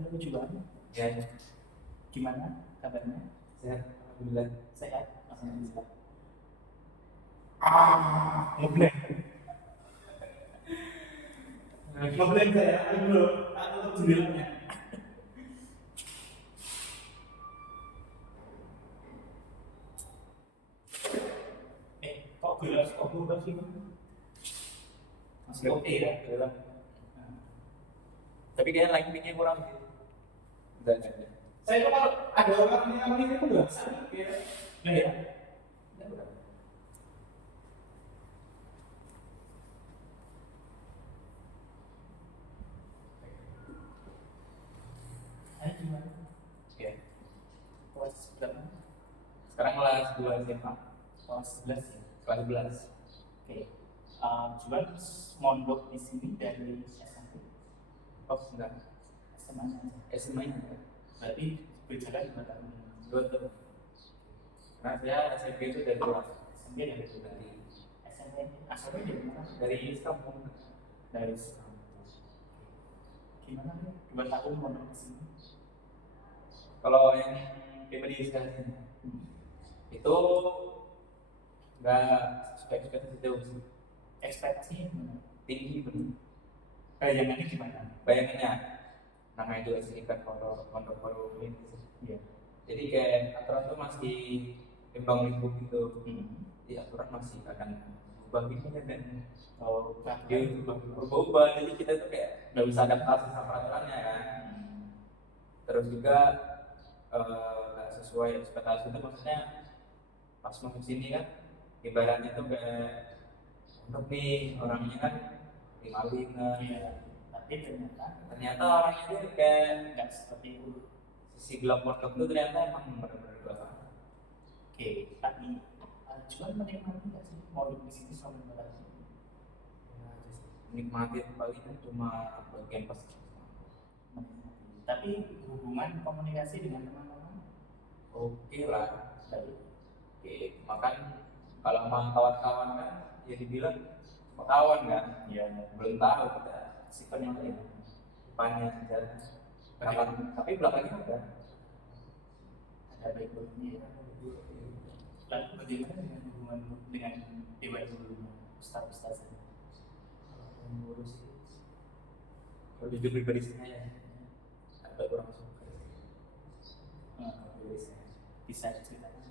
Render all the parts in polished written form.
Halo Juan, Ya, gimana kabarnya? sehat. Alhamdulillah. Sehat? Alhamdulillah. Ngeblank. Ngeblank saya, aduh, tak tutup jendelanya. Kok gelas, kok berubah sih? Masih oke ya? Dalam. Tapi kayaknya like mic-nya kurang sih. Udah. Saya itu kalau ada orang yang ini itu berasa kayak, nah ya, ayo gimana? Oke. Kelas berapa? Sekarang kelas 2 SMA. Kelas 11 ya? Kelas 11. Oke. Juan mondok di sini dari SMP, Oh, enggak. SMA aja. SMA nya Berarti berjalan 2 tahun. 2 tahun. Karena saya SMP itu dari luar. SMP dari SMP asalnya dari mana? Dari kampung. Dari gimana ya? 2 tahun mondok di sini. Kalau yang pribadi sekalian itu nggak ekspektasi jauh sih. Ekspektasinya gimana? Tinggi bener. Bayangannya gimana? Bayangannya namanya juga serikat pondok ini sih. Iya. Jadi kayak aturan tuh masih timbang lingkup gitu. Di aturan masih kadang berubah begini dan dia berubah, jadi kita tuh kayak nggak bisa adaptasi sama aturannya kan. Terus juga nggak sesuai ekspektasi itu, maksudnya pas masuk sini kan ibaratnya tuh kayak untuk nih orangnya kan maling kan. Iya. Tapi Ternyata orangnya tuh kayak nggak seperti itu. sisi gelap pondok tuh ternyata emang benar-benar gelap. Oke, tapi Juan menikmati nggak sih mondok di sini selama 2 tahun? Menikmati paling cuma bagian pas. Menikmati. Tapi hubungan komunikasi dengan teman-teman Oke lah. baik. Oke, makan kalau sama kawan-kawan kan ya dibilang sama kawan kan, Iya. belum tahu kita sifatnya apa ya, depannya aja. Tapi belakangnya Ada baik buruknya. Lalu bagaimana dengan hubungan dengan dewan guru, ustaz-ustaz? ngurus sih. Kalau jujur pribadi saya agak kurang suka. Bisa diceritakan?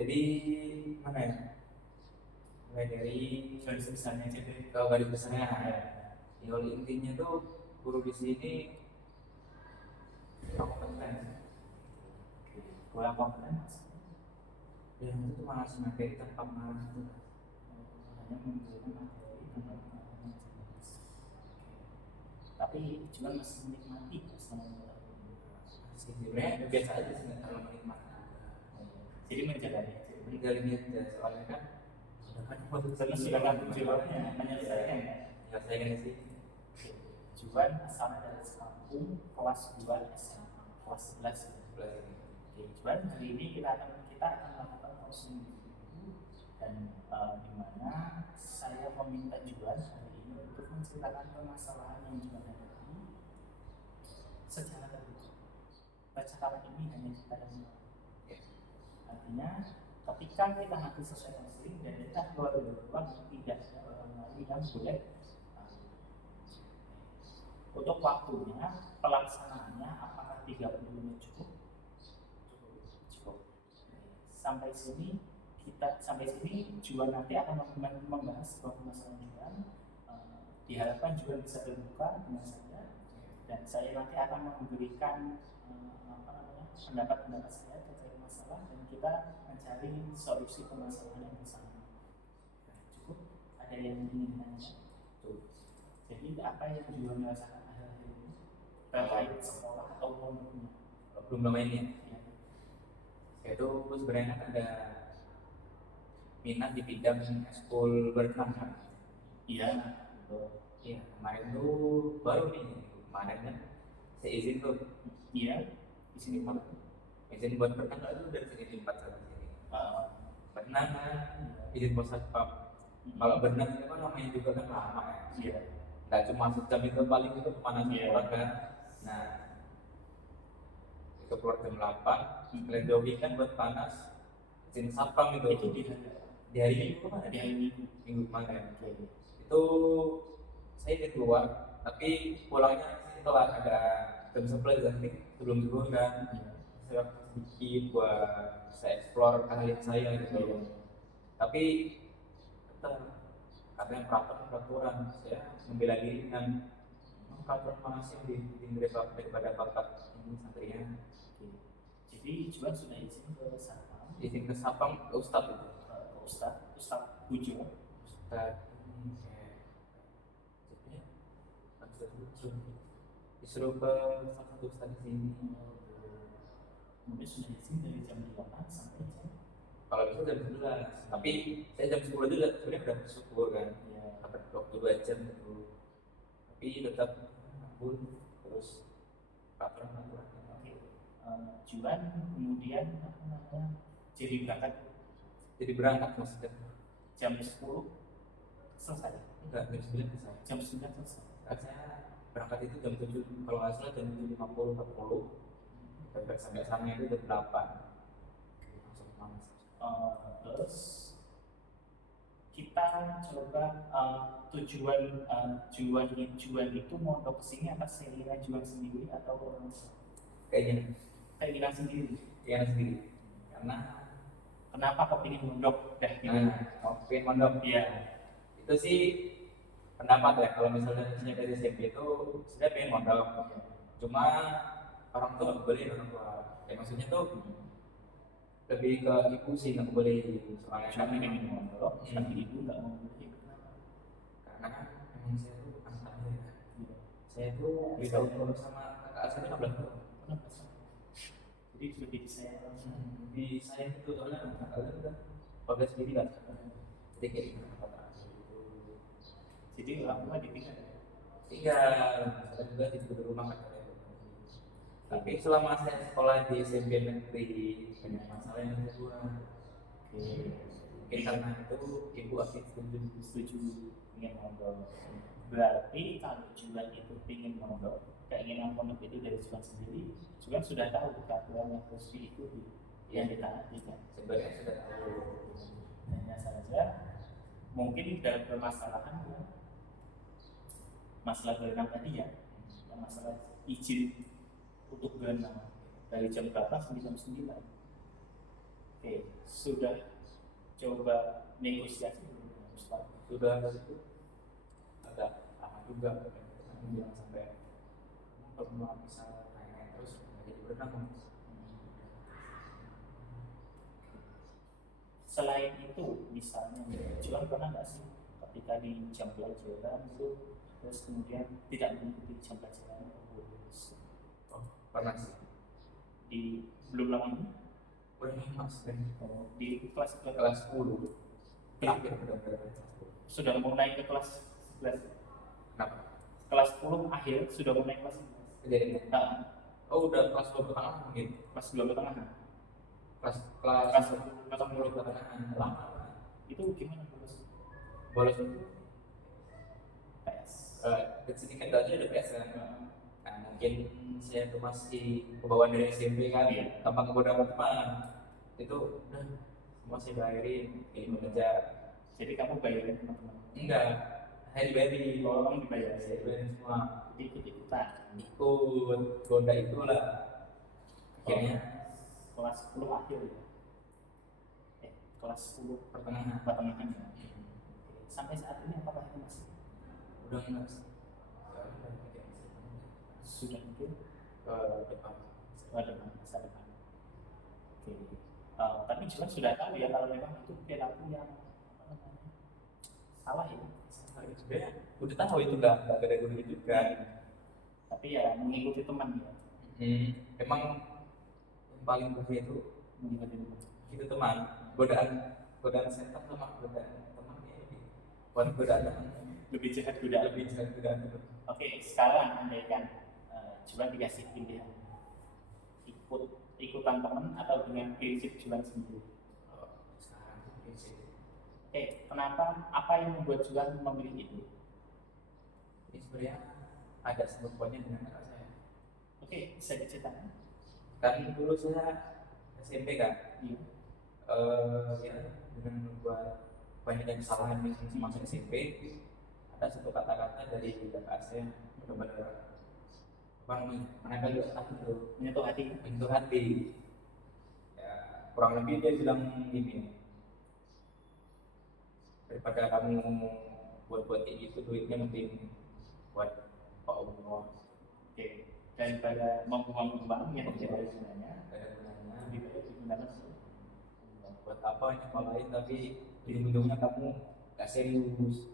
Jadi mana ya? Mulai dari Garis besarnya aja deh. kalau garis besarnya ya, kalau intinya tuh guru di sini kompeten. Kurang kompeten mas. Dan itu tuh malah materi tanpa mengarah itu. Hanya memberikan materi tentang pengalaman jenis. Tapi cuma masih menikmati selama 2 tahun. Sebenarnya biasa aja sih, nggak terlalu menikmati. Jadi menjalani aja. Menjalani aja, soalnya kan sudah kan tujuannya menyelesaikan ya. Menyelesaikan sih. Juan asal dari kampung kelas 2 SMA kelas 11. Oke, Juan hari ini kita akan melakukan coaching dan di mana saya meminta Juan hari ini untuk menceritakan permasalahan yang Juan hadapi secara terbuka. Percakapan ini hanya kita yang artinya ketika kita nanti selesai counseling dan kita keluar dari ruang, tidak ada orang lain yang boleh untuk waktunya pelaksanaannya apakah 30 menit cukup? Sampai sini Juan nanti akan membahas sebuah permasalahan Juan. Diharapkan Juan bisa terbuka dengan saya dan saya nanti akan memberikan pendapat saya terkait masalah dan kita mencari solusi permasalahan yang bersama. Cukup? Ada yang ingin ditanya? Jadi apa yang Juan rasakan akhir-akhir ini terkait sekolah atau pondoknya? Belum lama ini ya. Itu sebenarnya ada minat di bidang ekskul berenang kan? Iya. Iya, kemarin tuh baru nih, kemarin kan saya izin tuh. Iya. Izin buat berenang itu dari sini tempat sana sini. Berenang kan, izin buat satpam. Kalau berenang itu kan namanya juga kan lama ya. Iya. nggak cuma sejam itu, paling itu pemanasan orang kan. Nah itu keluar jam 8, kalian jogging kan buat panas, sini sapam itu di hari Minggu kemarin, di hari Minggu kemarin. Itu saya ingin keluar, tapi pulangnya setelah ada jam 11 nanti sebelum zuhur kan, saya sedikit buat saya explore keahlian saya gitu. Tapi tetap karena peraturan saya membela diri dengan peraturan mana sih yang daripada bakat ini santrinya. Jadi Juan sudah izin ke Sapam, Izin ke Sapam, ke Ustadz itu, Ustadz Pujo, Ustadz disuruh ke salah satu Ustadz di sini. Kemudian sudah izin dari jam 8 sampai jam, Kalau bisa jam 11, tapi saya jam 10 itu sebenarnya udah bersyukur kan, dapat waktu 2 jam itu, tapi tetap ngabur terus peraturan. Juan kemudian jadi berangkat maksudnya jam 10 selesai, enggak, jam 9 selesai. jam 9 selesai. Saya berangkat itu jam 7, kalau nggak salah jam 7.50 40, sampai sana itu jam 8. Terus kita coba Juan itu mondok kesini atas keinginan Juan sendiri atau orang keinginan sendiri? Karena kenapa kok ingin mondok deh? Pengen mondok ya. Itu sih pendapat ya, kalau misalnya dari SMP itu sudah pengen mondok, cuma orang tua nggak boleh, orang tua ya maksudnya tuh lebih ke ibu sih nggak boleh, soalnya kan ingin mondok tapi ibu nggak mau boleh. Karena kan memang saya tuh anak terakhir, saya tuh beritahu kalau sama kakak saya 16 tahun. Jadi lebih di saya itu soalnya kakak udah 14 sendiri kan, jadi kayak jadi orang tua ditinggal, saya juga di rumah kan. Tapi selama saya sekolah di SMP negeri banyak masalah yang saya buat. Mungkin karena itu ibu akhirnya setuju ingin mondok. Berarti kalau Juan itu ingin mondok, keinginan mondok itu dari Juan sendiri, Juan sudah tahu peraturan yang harus diikuti, yang ditaati kan? Sebenarnya sudah tahu. Hanya saja mungkin dalam permasalahan masalah berenang tadi ya, masalah izin untuk berenang dari jam berapa sampai jam 9. Oke, sudah coba negosiasi belum Ustaz? Sudah itu agak lama juga, jangan sampai kalau bisa naik terus jadi berenang. Selain itu, misalnya Juan pernah nggak sih ketika di jam pelajaran itu terus kemudian tidak mengikuti jam pelajaran? Pernah sih. Di belum lama ini? Belum lama sih. Di kelas 10. Sudah mau naik ke kelas 11. Kenapa? Kelas 10 akhir sudah mau naik kelas 11. Jadi udah kelas 2 pertengahan mungkin. Kelas 2 pertengahan. Kelas 10 pertengahan. Lama. Itu gimana bolos itu? PS. Sedikit aja ada PS kan. Nah, mungkin saya tuh masih kebawaan dari SMP kan, tanpa kegoda teman. Itu udah semua saya bayarin, ini mengejar. Jadi kamu bayarin teman-teman? Enggak, saya dibayarin. Kamu dibayar? Saya dibayarin semua. Ikut-ikutan? Ikut, goda itulah. Akhirnya kelas 10 akhir ya? Kelas 10 pertengahan ya? Sampai saat ini apakah itu masih? Udah enggak sih. Sudah mungkin ke depan, masa depan. Oke. Tapi juga sudah tahu ya kalau memang itu perilaku yang salah ya. Sebenarnya udah tahu itu nggak ada guru juga. Tapi ya mengikuti teman ya. Emang yang paling bahaya itu mengikuti teman. Itu teman. Godaan setan sama godaan temannya lebih jahat godaan Oke, sekarang andaikan Juan dikasih pilihan ikutan teman atau dengan prinsip Juan sendiri. Sekarang prinsip. Kenapa? Apa yang membuat Juan memilih itu? Ini sebenarnya ada serumpatnya dengan kakak saya. Oke, bisa diceritakan? Kan dulu saya SMP kan, Iya. ya dengan membuat banyak yang kesalahan di masa SMP, ada satu kata-kata dari kakak saya yang benar-benar apa namanya, menempel di otak itu, Menyentuh hati. menyentuh hati. Ya, kurang lebih dia bilang gini, daripada kamu buat-buat kayak gitu, duitnya mending buat Pak Allah. Oke, daripada membuang uang yang tidak ada gunanya, Ada gunanya. lebih baik digunakan untuk Buat apa nyekolahin tapi di ujungnya kamu gak serius.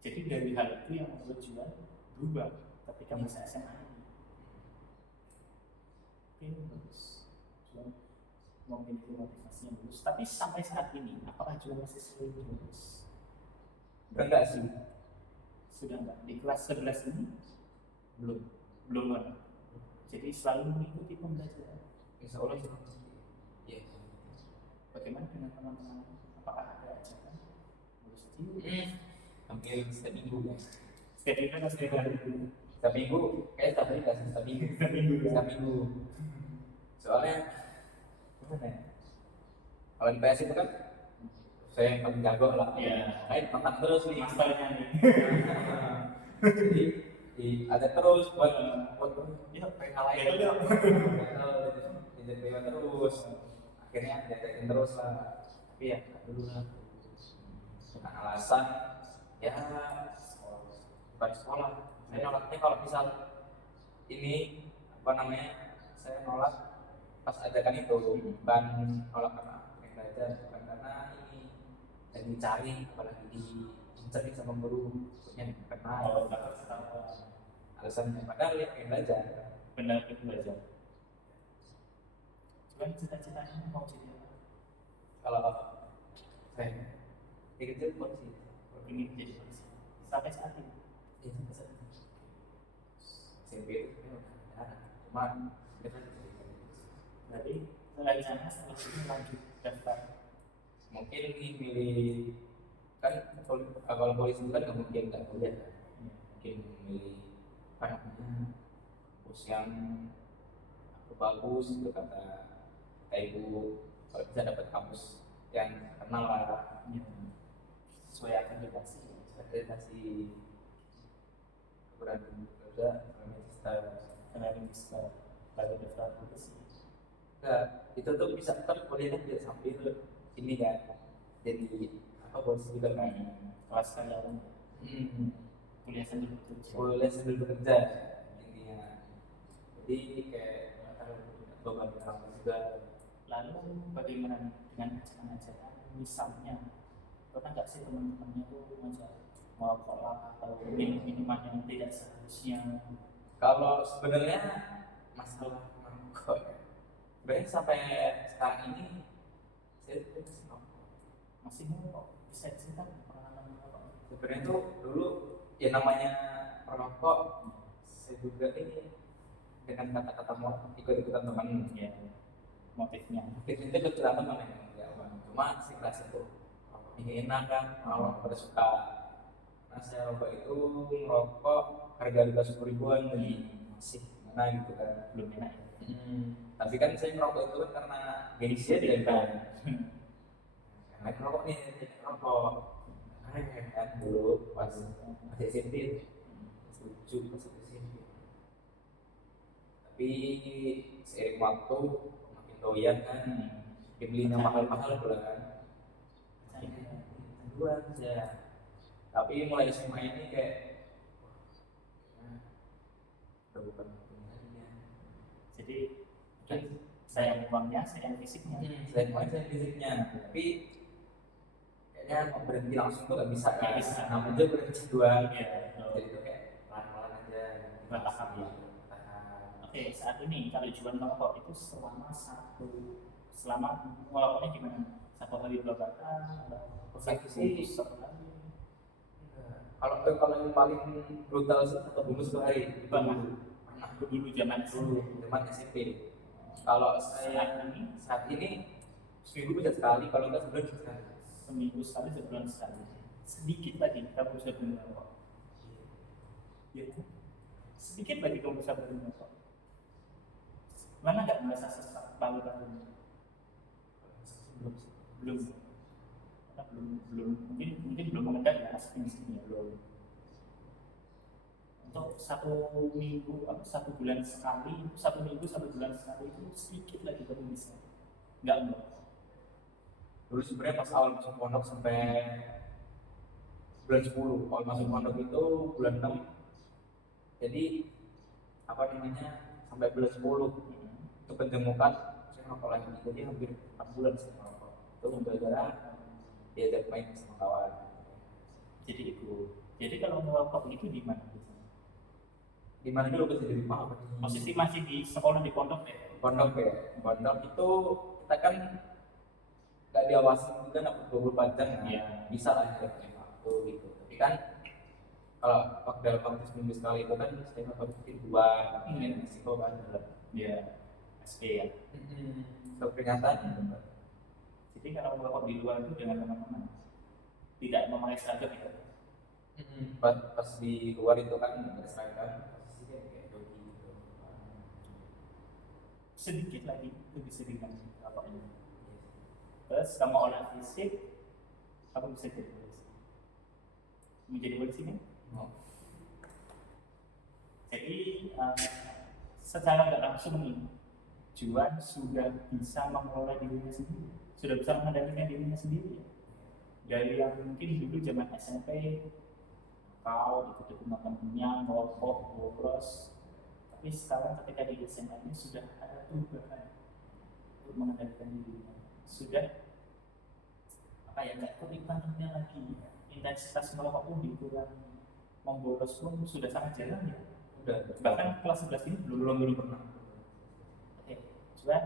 jadi dari hal itu yang membuat Juan berubah ketika masa SMA ini. Oke, bagus. Juan memiliki motivasi yang bagus. Tapi sampai saat ini, apakah Juan masih sering terus? Enggak sih, Sudah enggak? Di kelas 11 ini belum. belum kan? Jadi selalu mengikuti pembelajaran. Insya Allah sih. Iya. Bagaimana dengan teman-teman? Apakah ada ajakan? Mulus Hampir seminggu ya. setiap minggu atau setiap hari? Seminggu, kayak setiap hari nggak sih, seminggu. Seminggu ya? Seminggu. Soalnya gimana ya? Kalau di PS itu kan saya yang paling jago lah. Iya. Kayak menang terus nih. Masalahnya nih. Jadi ada terus buat Ya, pengen ngalahin betul ya. jadi terus. Akhirnya diajakin terus lah. Tapi ya dulu lah. Dengan alasan ya bukan sekolah. Saya nolaknya kalau misal ini apa namanya, saya nolak pas ajakan itu bukan nolak karena pengen belajar, bukan karena ini dan dicari, apalagi dicari sama guru yang kenal. Oh, takut sama Alasannya padahal ya pengen belajar. benar itu belajar. Cuman cita-citanya mau jadi apa? Kalau saya dikejar polisi, Ingin jadi polisi. Sampai saat ini. ya sampai saat ini. SMP itu cuma kita Berarti rencana setelah ini lanjut daftar. mungkin milih kan kalau polisi itu kan nggak mungkin nggak kuliah, mungkin milih apa namanya kampus yang bagus gitu kata ibu, kalau bisa dapat kampus yang terkenal lah, Sesuai akreditasi. akreditasi keberanian kerja Manchester. Karena ini bisa lalu daftar polisi. Nah, itu tuh bisa tetap kuliahnya bisa sambil ini kan, jadi apa polisi juga kan. Kelas karyawan. Kuliah sambil bekerja. Kuliah sambil bekerja intinya, jadi kayak beban orang juga. Lalu bagaimana dengan ajakan-ajakan misalnya pernah nggak sih teman-temannya tuh ngajak merokok lah atau minuman yang tidak seharusnya? Kalau sebenarnya masalah merokok ya, sebenarnya sampai sekarang ini saya masih merokok. Masih merokok? Bisa diceritakan pengalaman merokok? Sebenarnya tuh dulu ya namanya merokok, saya juga ini dengan kata-kata mau ikut-ikutan teman Ya, motifnya. itu kebetulan teman yang enggak apa, cuma si kelas itu ini enak kan, orang pada suka. Nah saya rokok itu merokok harga 10 ribuan, jadi masih mana gitu kan, Belum enak ya? Tapi kan saya merokok itu kan karena gengsi ya dia kan. Karena merokok nih, jadi merokok. Keren kan dulu pas masih SMP, lucu pas SMP. Tapi seiring waktu makin doyan kan, dibelinya mahal-mahal pula kan. Duluan saya. Tapi mulai SMA ini kayak udah bukan pilihannya. Jadi mungkin sayang uangnya, sayang fisiknya. Selain main saya fisiknya, tapi kayaknya mau berhenti langsung tuh gak bisa kan. Nggak bisa. Namun dia berhenti doang. Ya, Jadi itu kayak pelan-pelan aja. Bertahap ya. Bertahap. Oke, saat ini kalau jualan merokok itu selama merokoknya gimana? 1 hari 2 batang atau Itu sih. 1 hari? Kalau yang paling brutal sih 1 bungkus 1 hari. Itu Pernah. pernah Dulu zaman dulu dulu. zaman SMP. Kalau saya saat ini seminggu bisa sekali, kalau enggak sebulan bisa sekali. Seminggu sekali, sebulan sekali. Sedikit lagi kita bisa beli merokok. Ya, sedikit lagi kamu bisa berhenti kok. Mana nggak merasa sesak palu-palu? Belum. Karena belum mungkin belum mengendap ya aslinya belum. Untuk satu bulan sekali, satu minggu satu bulan sekali itu sedikit lagi baru bisa. Enggak. Dulu sebenarnya pas awal masuk pondok sampai bulan 10, kalau masuk pondok itu bulan 6, jadi apa namanya sampai bulan 10 itu penjemukan saya ngerokok lagi, jadi hampir 4 bulan saya ngerokok itu gara-gara diajak main sama kawan. Jadi kalau ngerokok itu di mana? Di mana dulu bisa di rumah apa posisi masih di sekolah di pondok ya? Pondok ya, pondok itu kita kan nggak diawasi juga, nggak 24 jam ya. Bisa lah ya punya waktu gitu, tapi kan kalau dalam waktu seminggu sekali itu kan saya dapat dua ingin risiko kan dalam ya SP ya. Peringatan. Jadi kalau ngerokok di luar itu dengan teman-teman tidak memakai seragam ya? Pas di luar itu kan nggak seragam, posisinya kayak jogging gitu. Sedikit lagi itu bisa diganti apa ini. Terus kamu olah fisik, apa bisa jadi polisi? Menjadi polisi kan? Jadi secara nggak langsung nih, Juan sudah bisa mengelola dirinya sendiri, sudah bisa mengendalikan dirinya sendiri. Dari yang mungkin dulu zaman SMP kau ikut teman-temannya ngerokok, bolos, tapi sekarang ketika di SMA ini sudah ada perubahan untuk mengendalikan dirinya, sudah apa ya nggak ikut-ikutannya lagi, intensitas merokok pun dikurangi, membolos pun sudah sangat jarang ya. Bahkan kelas 11 ini belum pernah. Cuman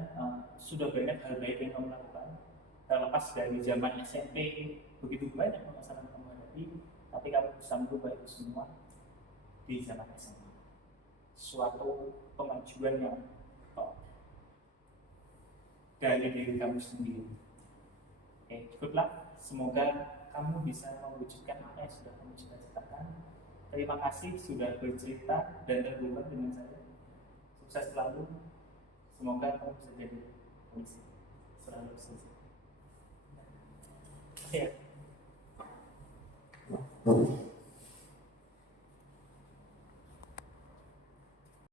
sudah banyak hal baik yang kamu lakukan, terlepas dari zaman SMP begitu banyak permasalahan kamu hadapi, tapi kamu bisa merubah itu semua di zaman SMA. Suatu kemajuan yang dari diri kamu sendiri. Good luck. Semoga kamu bisa mewujudkan apa yang sudah kamu cita-citakan. Terima kasih sudah bercerita dan terbuka dengan saya. Sukses selalu. Semoga kamu bisa jadi polisi. Selalu sukses. Ya.